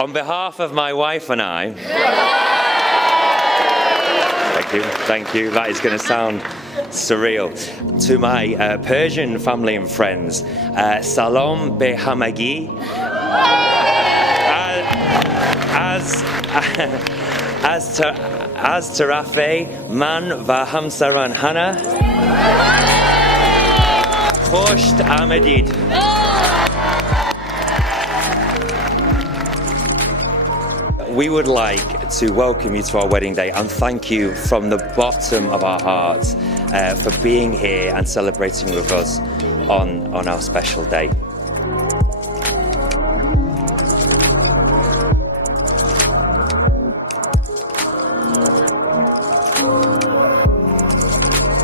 On behalf of my wife and I, thank you, that is going to sound surreal. To my Persian family and friends, Salam be Hamagi, as Tarafe, Man va Hamsaran Hanna, Khosht Ahmedid. We would like to welcome you to our wedding day and thank you from the bottom of our hearts for being here and celebrating with us on our special day.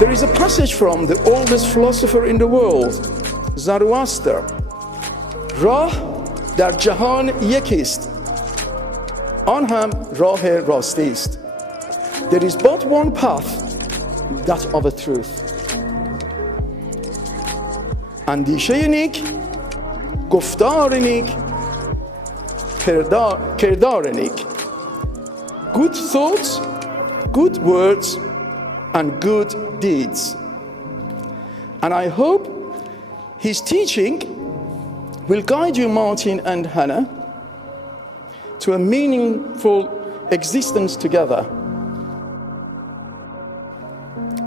There is a passage from the oldest philosopher in the world, Zoroaster. راه در جهان یکیست، آن هم راه راستی است. There is but one path, that of a truth. اندیشه نیک، گفتار نیک، کردار نیک. Good thoughts, good words, and good deeds. And I hope his teaching will guide you, Martin and Hannah, to a meaningful existence together.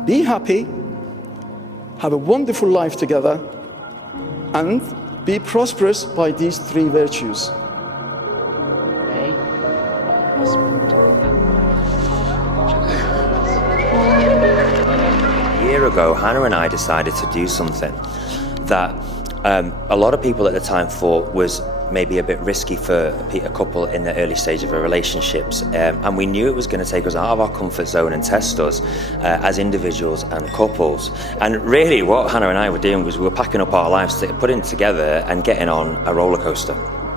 Be happy, have a wonderful life together, and be prosperous by these three virtues. A year ago, Hannah and I decided to do something that a lot of people at the time thought was maybe a bit risky for a couple in the early stage of their relationships, and we knew it was going to take us out of our comfort zone and test us as individuals and couples. And really what Hannah and I were doing was we were packing up our lives, putting it together and getting on a roller coaster.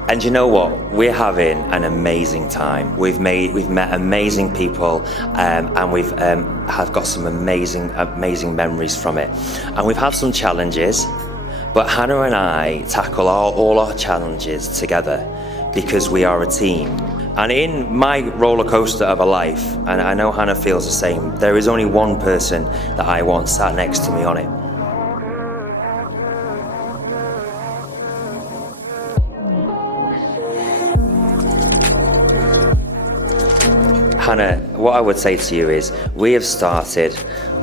And you know what? We're having an amazing time. We've met amazing people, and we've have got some amazing memories from it. And we've had some challenges, but Hannah and I tackle all our challenges together because we are a team. And in my roller coaster of a life, and I know Hannah feels the same, there is only one person that I want sat next to me on it. Hannah, what I would say to you is we have started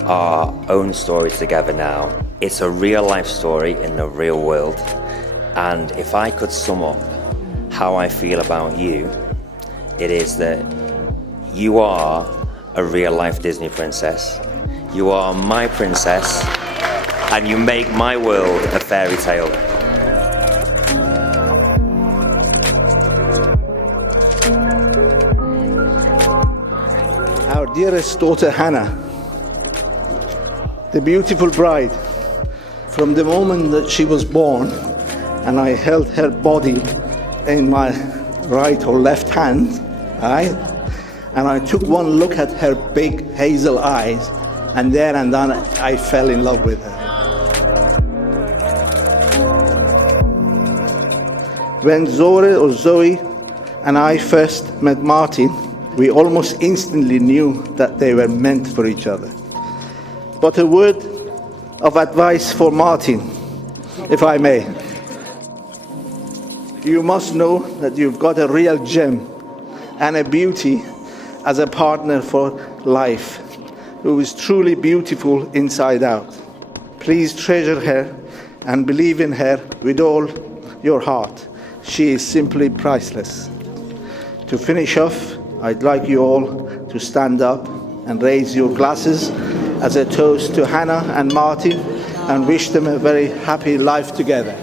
our own story together now. It's a real life story in the real world. And if I could sum up how I feel about you, it is that you are a real life Disney princess. You are my princess, and you make my world a fairy tale. Our dearest daughter Hannah, the beautiful bride, from the moment that she was born and I held her body in my right or left hand, right? And I took one look at her big hazel eyes, and there and then I fell in love with her. When Zoe and I first met Martin, we almost instantly knew that they were meant for each other. But a word of advice for Martin, if I may. You must know that you've got a real gem and a beauty as a partner for life, who is truly beautiful inside out. Please treasure her and believe in her with all your heart. She is simply priceless. To finish off, I'd like you all to stand up and raise your glasses as a toast to Hannah and Martin and wish them a very happy life together.